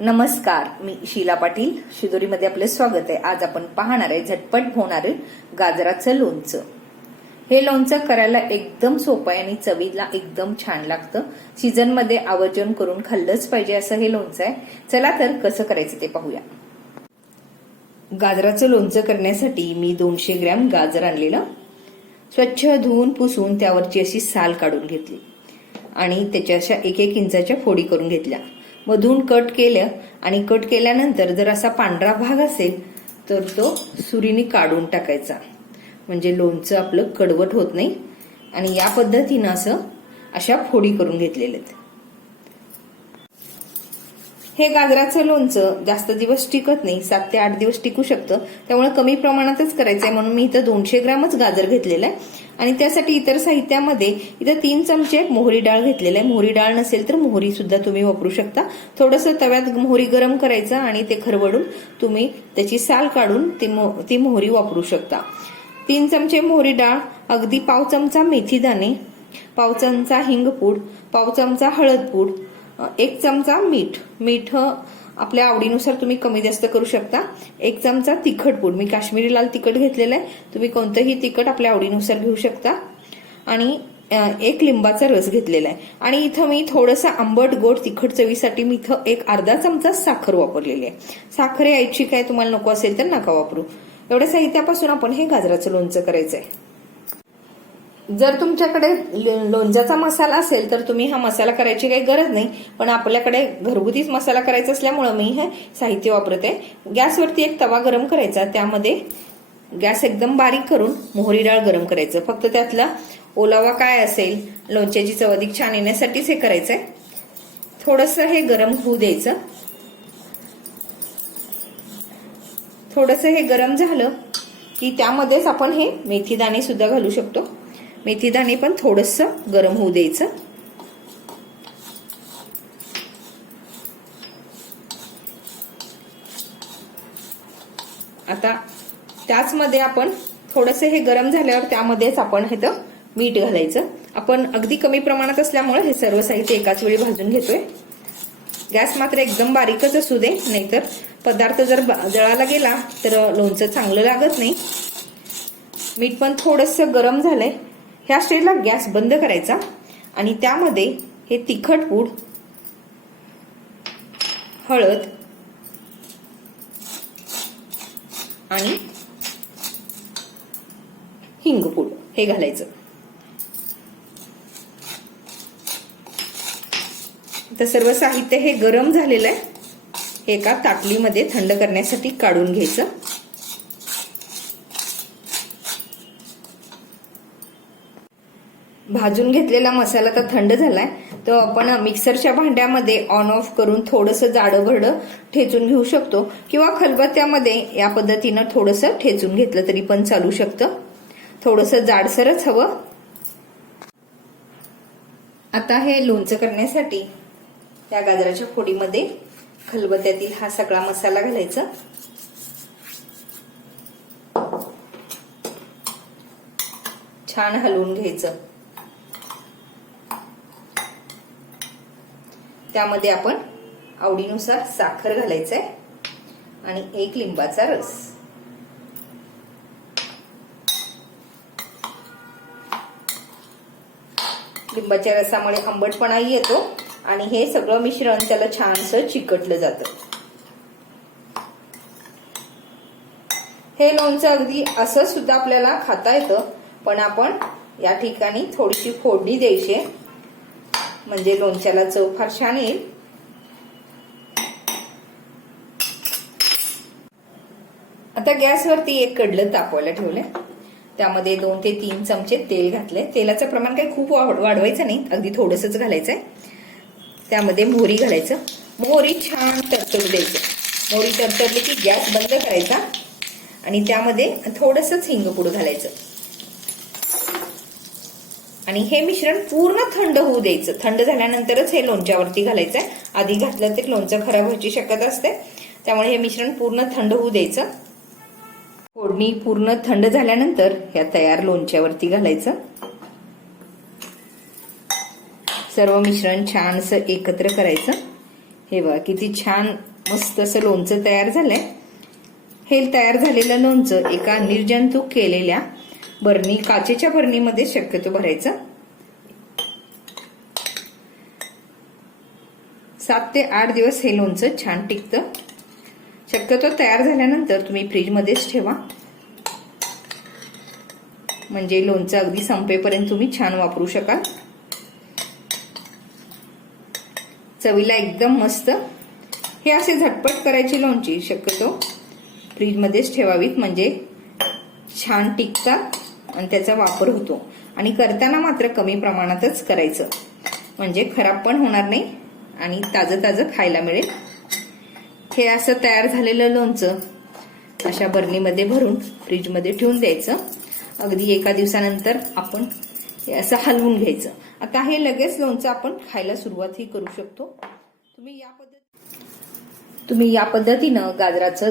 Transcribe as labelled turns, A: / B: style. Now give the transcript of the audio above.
A: नमस्कार मी शीला पाटील. शिदोरीमध्ये आपलं स्वागत आहे. आज आपण पाहणार आहे झटपट होणारे गाजराचं लोणचं. हे लोणचं करायला एकदम सोपं आहे आणि चवीला एकदम छान लागतं. सीझनमध्ये आवर्जन करून खाल्लंच पाहिजे असं हे लोणचं आहे. चला तर कसं करायचं ते पाहूया. गाजराचं लोणचं करण्यासाठी मी दोनशे ग्रॅम गाजर आणलेलं. स्वच्छ धुवून पुसून त्यावरची अशी साल काढून घेतली. आणि त्याच्या अशा एक एक इंचाच्या फोडी करून घेतल्या. मधून कट केलं आणि कट केल्यानंतर जर असा पांढरा भाग असेल तर तो सुरीने काढून टाकायचा. म्हणजे लोणचं आपलं कडवट होत नाही. आणि या पद्धतीनं असं अशा फोडी करून घेतलेल्या आहेत. हे गाजराचं लोणचं जास्त दिवस टिकत नाही सात ते आठ दिवस टिकू शकतं. त्यामुळे कमी प्रमाणातच करायचं आहे म्हणून मी इथं दोनशे ग्रामच गाजर घेतलेलं आहे. आणि त्यासाठी इतर साहित्यामध्ये इथं तीन चमचे मोहरी डाळ घेतलेलं आहे. मोहरी डाळ नसेल तर मोहरी सुद्धा तुम्ही वापरू शकता. थोडंसं तव्यात मोहरी गरम करायचं आणि ते खरवडून तुम्ही त्याची साल काढून ती मो- ती मोहरी वापरू शकता. तीन चमचे मोहरी डाळ अगदी पाव चमचा मेथी दाणे पाव चमचा हिंगपूड पाव चमचा हळद पूड एक चमचा मीठ. मीठ आपल्या आवडीनुसार तुम्ही कमी जास्त करू शकता. एक चमचा तिखट पूड. मी काश्मीरी लाल तिखट घेतलेलं आहे. तुम्ही कोणतंही तिखट आपल्या आवडीनुसार घेऊ शकता. आणि एक लिंबाचा रस घेतलेला आहे. आणि इथं मी थोडंसं आंबट गोड तिखट चवीसाठी मी इथं एक अर्धा चमचा साखर वापरलेली आहे. साखर यायची काय तुम्हाला नको असेल तर नका वापरू. एवढ्या साहित्यापासून आपण हे गाजराचं लोणचं करायचं आहे जर तुमच्याकडे लो- लोणच्याचा मसाला असेल तर तुम्ही हा मसाला करायची काही गरज नाही. पण आपल्याकडे घरगुतीच मसाला करायचा असल्यामुळं मी हे साहित्य वापरते. गॅसवरती एक तवा गरम करायचा. त्यामध्ये गॅस एकदम बारीक करून मोहरी डाळ गरम करायचं. फक्त त्यातला ओलावा काय असेल लोणच्याची चव अधिक छान येण्यासाठीच हे करायचंय. थोडंसं हे गरम होऊ द्यायचं. थोडंसं हे गरम झालं की त्यामध्येच आपण हे मेथी दाणे सुद्धा घालू शकतो. मेथीदाणे पण थोडंसं गरम होऊ द्यायचं. आता त्याचमध्ये आपण थोडंसं हे गरम झाल्यावर त्यामध्येच आपण हे तर मीठ घालायचं. आपण अगदी कमी प्रमाणात असल्यामुळे हे सर्व साहित्य एकाच वेळी भाजून घेतोय. गॅस मात्र एकदम बारीकच असू दे नाहीतर पदार्थ जर जळाला गेला तर लोणचं चांगलं लागत नाही. मीठ पण थोडंसं गरम झालंय. ह्या स्टेजला गॅस बंद करायचा आणि त्यामध्ये हे तिखट पूड हळद आणि हिंगपूड हे घालायचं. तर सर्व साहित्य हे गरम झालेलं आहे. हे एका ताटलीमध्ये थंड करण्यासाठी काढून घ्यायचं. भाजून घेतलेला मसाला तर थंड झालाय. तो आपण मिक्सरच्या भांड्यामध्ये ऑन ऑफ करून थोडंसं जाडं भरडं ठेचून घेऊ शकतो. किंवा खलबत्त्यामध्ये या पद्धतीनं थोडंसं ठेचून घेतलं तरी पण चालू शकतं. थोडंसं जाडसरच हवं. आता हे लोणचं करण्यासाठी त्या गाजराच्या फोडीमध्ये खलबत्त्यातील हा सगळा मसाला घालायचा. छान हलवून घ्यायचं. त्यामध्ये आपण आवडीनुसार साखर घालायचं आहे आणि एक लिंबाचा रस. लिंबाच्या रसामुळे आंबटपणाही येतो आणि हे सगळं मिश्रण त्याला छानसं चिकटलं जातं. हे लोणचं अगदी असं सुद्धा आपल्याला खाता येतं पण आपण या ठिकाणी थोडीशी फोडणी द्यायची म्हणजे लोणच्याला चव फार छान येईल. आता गॅसवरती एक कडलं तापवायला ठेवलंय. त्यामध्ये दोन ते तीन चमचे तेल घातले तेलाचं प्रमाण काही खूप वाढवायचं नाही. अगदी थोडंसंच घालायचंय. त्यामध्ये मोहरी घालायचं. मोहरी छान तडतडू द्यायचं. मोहरी तडतडली की गॅस बंद करायचा. आणि त्यामध्ये थोडंसंच हिंगपूड घालायचं. आणि हे मिश्रण पूर्ण थंड होऊ द्यायचं. थंड झाल्यानंतरच हे लोणच्यावरती घालायचं आहे आधी घातलं तर लोणचं खराब व्हायची शक्यता असते. त्यामुळे हे मिश्रण पूर्ण थंड होऊ द्यायचं. फोडणी पूर्ण थंड झाल्यानंतर ह्या तयार लोणच्यावरती घालायचं. सर्व मिश्रण छानसं एकत्र करायचं. हे बघा किती छान मस्त असं लोणचं तयार झालंय. हे तयार झालेलं लोणचं एका निर्जंतुक केलेल्या बरणी काचेच्या बरणीमध्ये शक्यतो भरायचं. सात ते आठ दिवस हे लोणचं छान टिकतं. शक्यतो तयार झाल्यानंतर तुम्ही फ्रीजमध्येच ठेवा. म्हणजे लोणचं अगदी संपेपर्यंत तुम्ही छान वापरू शकाल. चवीला एकदम मस्त. हे असे झटपट करायची लोणची शक्यतो फ्रीजमध्येच ठेवावीत. म्हणजे छान टिकतात. आणि त्याचा वापर होतो. आणि करताना मात्र कमी प्रमाणातच करायचं. म्हणजे खराब पण होणार नाही आणि ताजं ताजं खायला मिळेल. हे असं तयार झालेलं लोणचं अशा बरणीमध्ये भरून फ्रीजमध्ये ठेवून द्यायचं. अगदी एका दिवसानंतर आपण हे असं हलवून घ्यायचं. आता हे लगेच लोणचं आपण खायला सुरुवातही करू शकतो. तुम्ही या पद्धत तुम्ही या पद्धतीनं गाजराचं